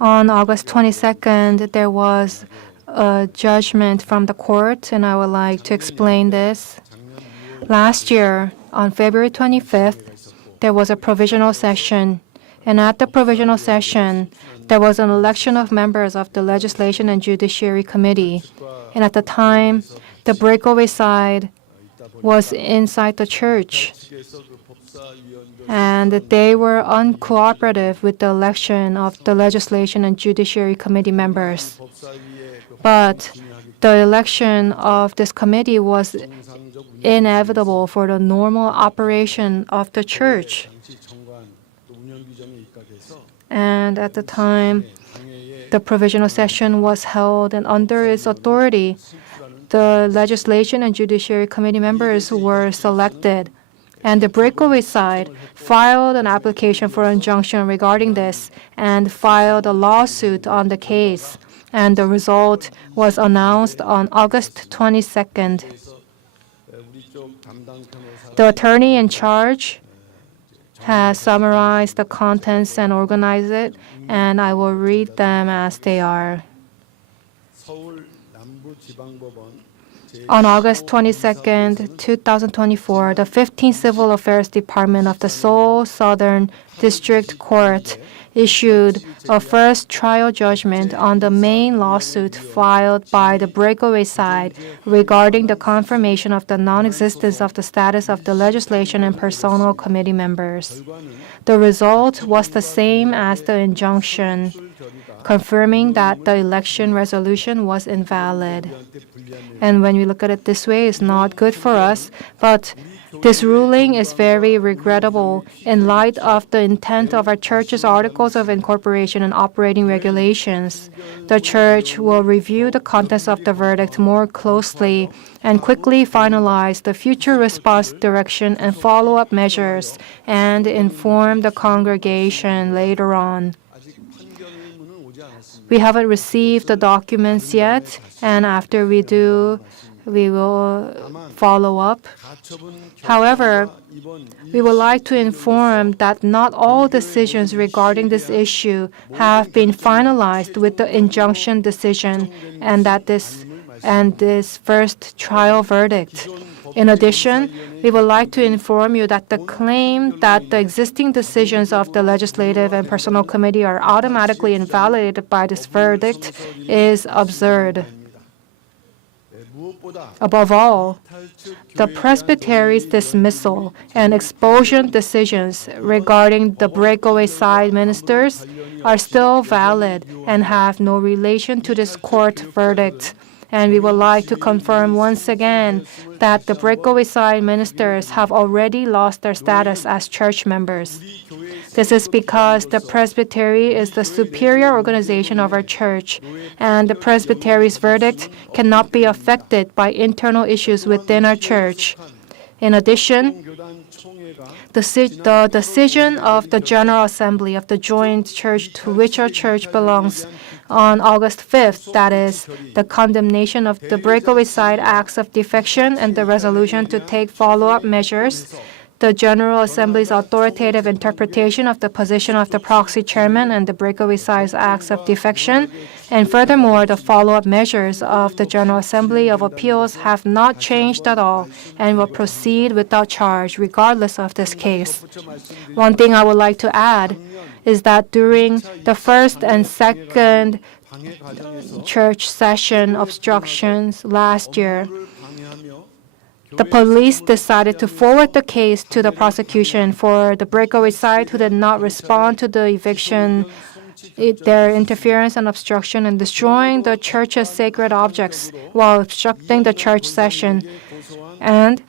On August 22nd, there was a judgment from the court, and I would like to explain this. Last year, on February 25th, there was a provisional session, and at the provisional session, there was an election of members of the Legislation and Judiciary Committee. And at the time, the breakaway side was inside the church, and they were uncooperative with the election of the Legislation and Judiciary Committee members. But the election of this committee was inevitable for the normal operation of the church. And at the time, the provisional session was held, and under its authority, the Legislation and Judiciary Committee members were selected. And the breakaway side filed an application for injunction regarding this and filed a lawsuit on the case. And the result was announced on August 22nd. The attorney in charge has summarized the contents and organized it, and I will read them as they are. On August 22nd, 2024, the 15th Civil Affairs Department of the Seoul Southern District Court issued a first trial judgment on the main lawsuit filed by the breakaway side regarding the confirmation of the non-existence of the status of the Legislation and Personnel Committee members. The result was the same as the injunction, confirming that the election resolution was invalid. And when we look at it this way, it's not good for us, but this ruling is very regrettable in light of the intent of our church's Articles of Incorporation and operating regulations. The church will review the contents of the verdict more closely and quickly finalize the future response direction and follow-up measures and inform the congregation later on. We haven't received the documents yet, and after we do, we will follow up. However, we would like to inform that not all decisions regarding this issue have been finalized with the injunction decision and this first trial verdict. In addition, we would like to inform you that the claim that the existing decisions of the Legislative and Personnel Committee are automatically invalidated by this verdict is absurd. Above all, the presbytery's dismissal and expulsion decisions regarding the breakaway side ministers are still valid and have no relation to this court verdict. And we would like to confirm once again that the breakaway side ministers have already lost their status as church members. This is because the presbytery is the superior organization of our church, and the presbytery's verdict cannot be affected by internal issues within our church. In addition, the decision of the General Assembly of the joint church to which our church belongs on August 5th, that is, the condemnation of the breakaway side acts of defection and the resolution to take follow-up measures, the General Assembly's authoritative interpretation of the position of the proxy chairman and the breakaway side's acts of defection, and furthermore, the follow-up measures of the General Assembly of Appeals have not changed at all and will proceed without charge, regardless of this case. One thing I would like to add is that during the first and second church session obstructions last year, the police decided to forward the case to the prosecution for the breakaway side who did not respond to the eviction, their interference and obstruction and destroying the church's sacred objects while obstructing the church session. And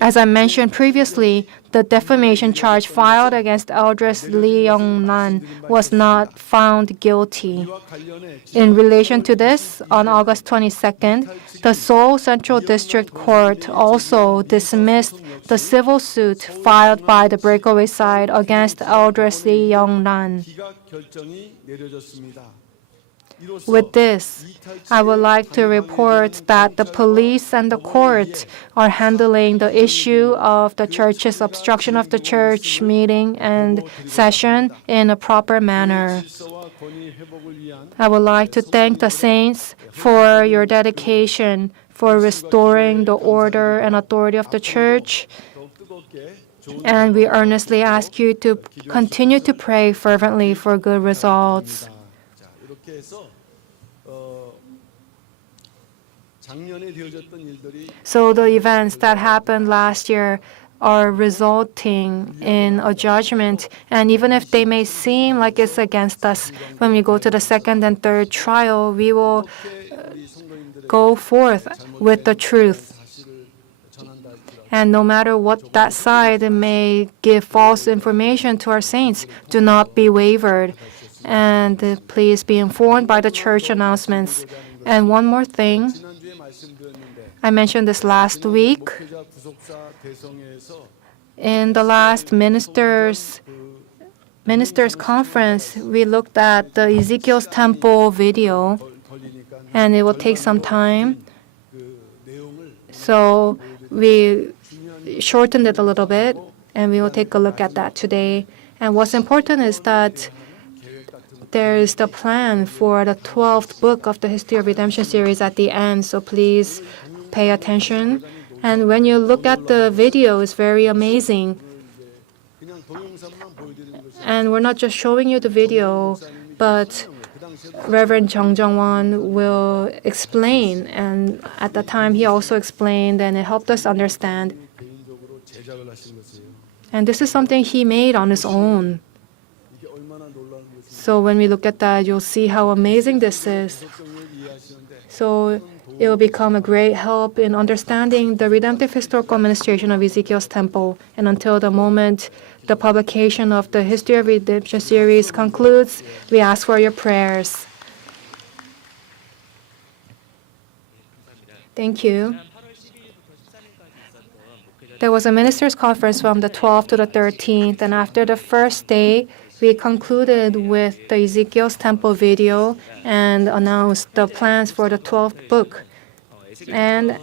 as I mentioned previously, the defamation charge filed against Eldris Lee Young-nan was not found guilty. In relation to this, on August 22nd, the Seoul Central District Court also dismissed the civil suit filed by the breakaway side against Eldris Lee Young-nan. With this, I would like to report that the police and the court are handling the issue of the church's obstruction of the church meeting and session in a proper manner. I would like to thank the saints for your dedication for restoring the order and authority of the church. And we earnestly ask you to continue to pray fervently for good results. So the events that happened last year are resulting in a judgment. And even if they may seem like it's against us, when we go to the second and third trial, we will go forth with the truth. And no matter what that side may give false information to our saints, do not be wavered. And please be informed by the church announcements. And one more thing, I mentioned this last week. In the last ministers' conference, we looked at the Ezekiel's temple video, and it will take some time. So we shortened it a little bit, and we will take a look at that today. And what's important is that there is the plan for the 12th book of the History of Redemption series at the end, so please pay attention. And when you look at the video, it's very amazing. And we're not just showing you the video, but Reverend Jung Jung-won will explain. And at the time, he also explained, and it helped us understand. And this is something he made on his own. So when we look at that, you'll see how amazing this is. So it will become a great help in understanding the redemptive historical administration of Ezekiel's temple. And until the moment the publication of the History of Redemption series concludes, we ask for your prayers. Thank you. There was a ministers' conference from the 12th to the 13th, and after the first day, we concluded with the Ezekiel's temple video and announced the plans for the 12th book. And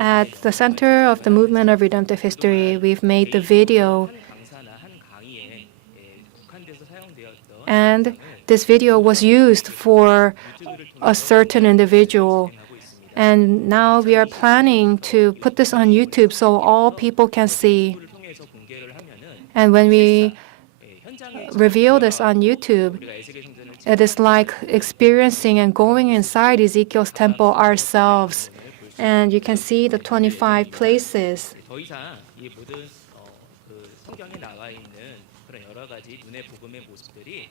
at the center of the movement of redemptive history, we've made the video. And this video was used for a certain individual. And now we are planning to put this on YouTube so all people can see. And when we reveal this on YouTube, it is like experiencing and going inside Ezekiel's temple ourselves. And you can see the 25 places.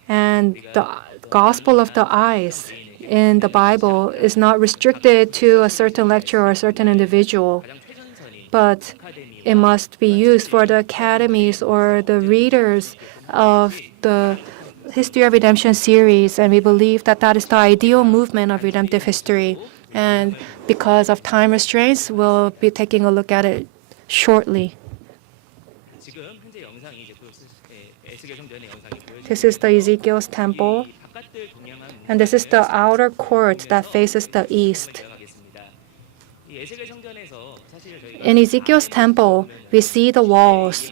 And the gospel of the eyes in the Bible is not restricted to a certain lecture or a certain individual, but it must be used for the academies or the readers of the History of Redemption series. And we believe that that is the ideal movement of redemptive history. And because of time restraints, we'll be taking a look at it shortly. This is the Ezekiel's temple, and this is the outer court that faces the east. In Ezekiel's temple, we see the walls,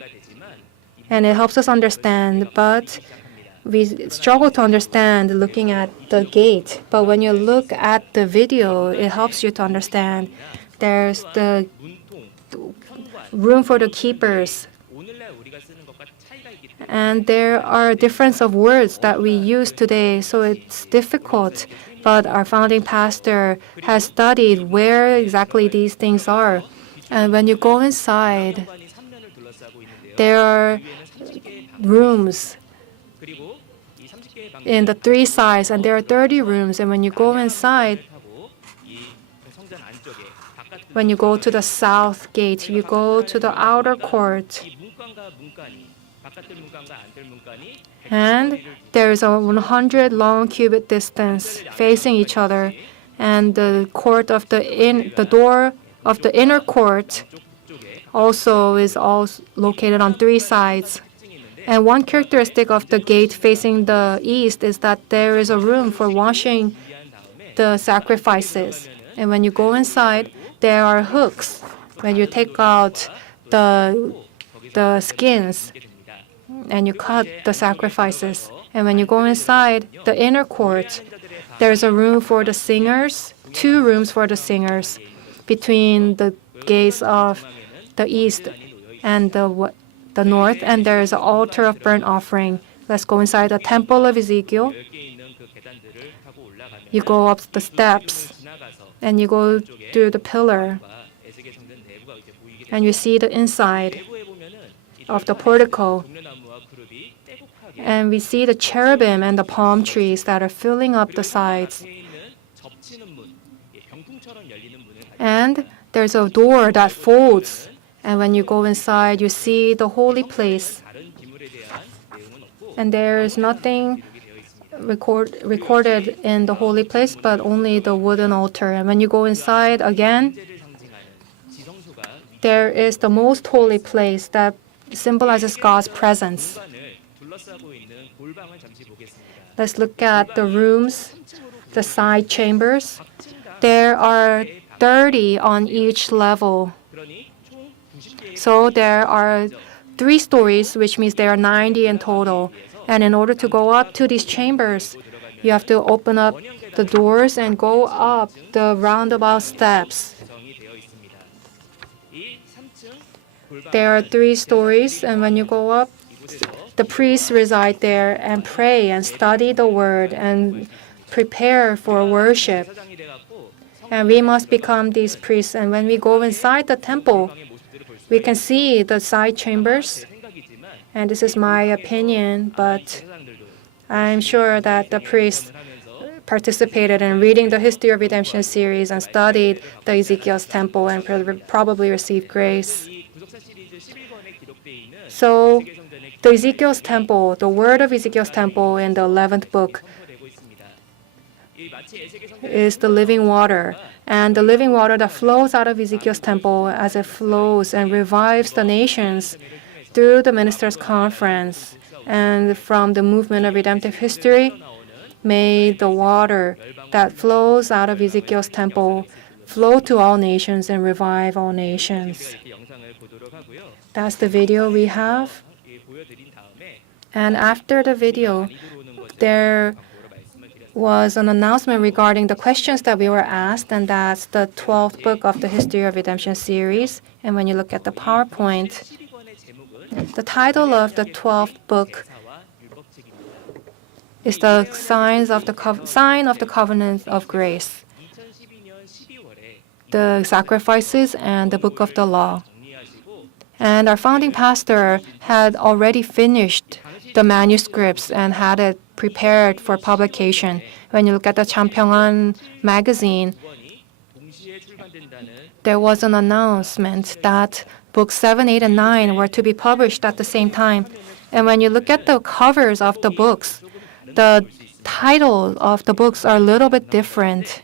and it helps us understand, but we struggle to understand looking at the gate. But when you look at the video, it helps you to understand. There's the room for the keepers. And there are a difference of words that we use today, so it's difficult. But our founding pastor has studied where exactly these things are. And when you go inside, there are rooms in the three sides, and there are 30 rooms. And when you go inside, when you go to the south gate, you go to the outer court. And there is a 100 long cubit distance facing each other, and the court of the door of the inner court also is all located on three sides. And one characteristic of the gate facing the east is that there is a room for washing the sacrifices. And when you go inside, there are hooks. When you take out the skins and you cut the sacrifices. And when you go inside the inner court, there's a room for the singers, 2 rooms for the singers between the gates of the east and the north, and there is an altar of burnt offering. Let's go inside the temple of Ezekiel. You go up the steps and you go through the pillar and you see the inside of the portico. And we see the cherubim and the palm trees that are filling up the sides. And there's a door that folds. And when you go inside, you see the holy place. And there is nothing recorded in the holy place, but only the wooden altar. And when you go inside again, there is the most holy place that symbolizes God's presence. Let's look at the rooms, the side chambers. There are 30 on each level. So there are 3 stories, which means there are 90 in total. And in order to go up to these chambers, you have to open up the doors and go up the roundabout steps. There are 3 stories, and when you go up, the priests reside there and pray and study the word and prepare for worship. And we must become these priests. And when we go inside the temple, we can see the side chambers. And this is my opinion, but I'm sure that the priests participated in reading the History of Redemption series and studied the Ezekiel's temple and probably received grace. So the Ezekiel's temple, the word of Ezekiel's temple in the 11th book is the living water. And the living water that flows out of Ezekiel's temple as it flows and revives the nations through the ministers' conference and from the movement of redemptive history, may the water that flows out of Ezekiel's temple flow to all nations and revive all nations. That's the video we have. And after the video, there was an announcement regarding the questions that we were asked, and that's the 12th book of the History of Redemption series. And when you look at the PowerPoint, the title of the 12th book is the sign of the covenant of grace, the sacrifices, and the book of the law. And our founding pastor had already finished the manuscripts and had it prepared for publication. When you look at the Pyung-Kang magazine, there was an announcement that books 7, 8, and 9 were to be published at the same time. And when you look at the covers of the books, the title of the books are a little bit different.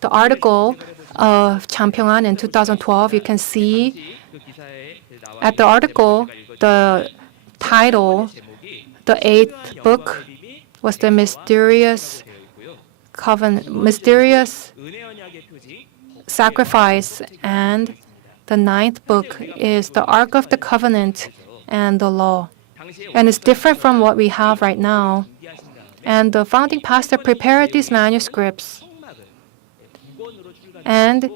The article of Pyung-Kang in 2012, you can see at the article, the title, the 8th book was the mysterious sacrifice, and the 9th book is the Ark of the Covenant and the Law. And it's different from what we have right now. And the founding pastor prepared these manuscripts. And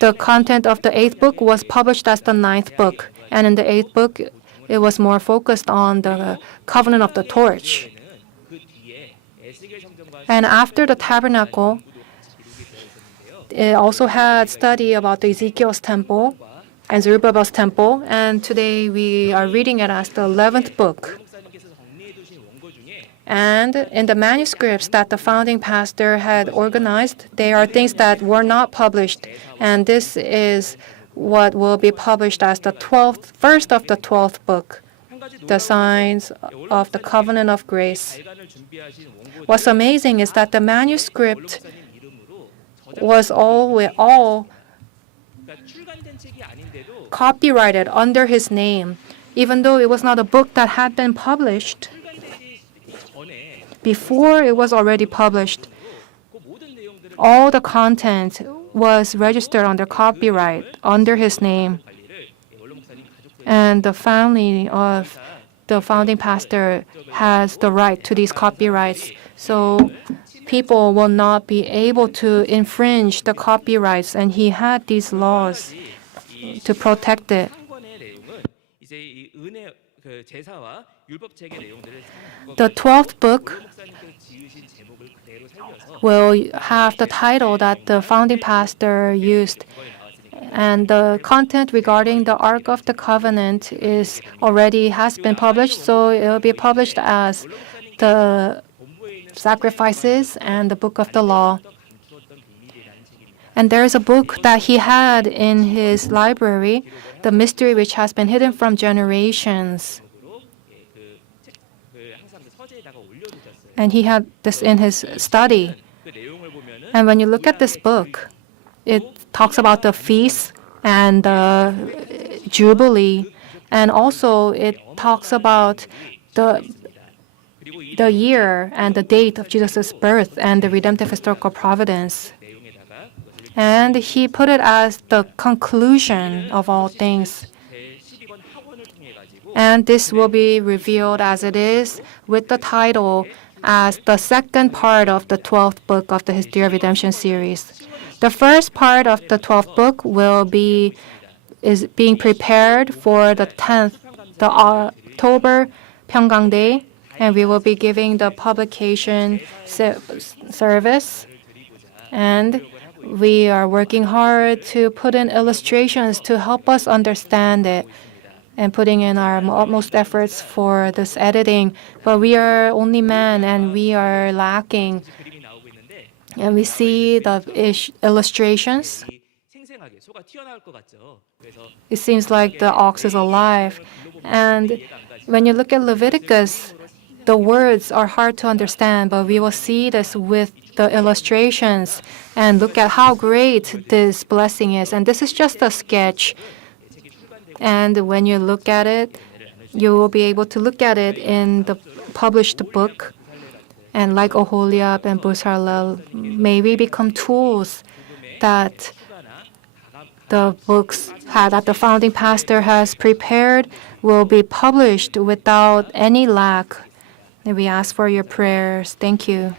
the content of the 8th book was published as the 9th book. And in the 8th book, it was more focused on the covenant of the torch. And after the tabernacle, it also had study about the Ezekiel's temple and Zerubbabel's temple. And today we are reading it as the 11th book. And in the manuscripts that the founding pastor had organized, there are things that were not published. And this is what will be published as the first of the 12th book, the signs of the covenant of grace. What's amazing is that the manuscript was all copyrighted under his name, even though it was not a book that had been published. before it was already published, all the content was registered under copyright under his name. And the family of the founding pastor has the right to these copyrights. So people will not be able to infringe the copyrights, and he had these laws to protect it. The 12th book will have the title that the founding pastor used, and the content regarding the Ark of the Covenant has been published, so it will be published as the sacrifices and the book of the law. And there is a book that he had in his library, The Mystery Which Has Been Hidden from Generations. And he had this in his study. And when you look at this book, it talks about the feast and the Jubilee. And also it talks about the year and the date of Jesus' birth and the redemptive historical providence. And he put it as the conclusion of all things. And this will be revealed as it is with the title as the second part of the 12th book of the History of Redemption series. The first part of the 12th book is being prepared for the 10th, the October Pyungkang Day, and we will be giving the publication service. And we are working hard to put in illustrations to help us understand it and putting in our utmost efforts for this editing. But we are only men and we are lacking. And we see the illustrations. It seems like the ox is alive. And when you look at Leviticus, the words are hard to understand, but we will see this with the illustrations and look at how great this blessing is. And this is just a sketch. And when you look at it, you will be able to look at it in the published book. And like Oholiab and Bezalel, may we become tools that the books that the founding pastor has prepared will be published without any lack. And we ask for your prayers. Thank you.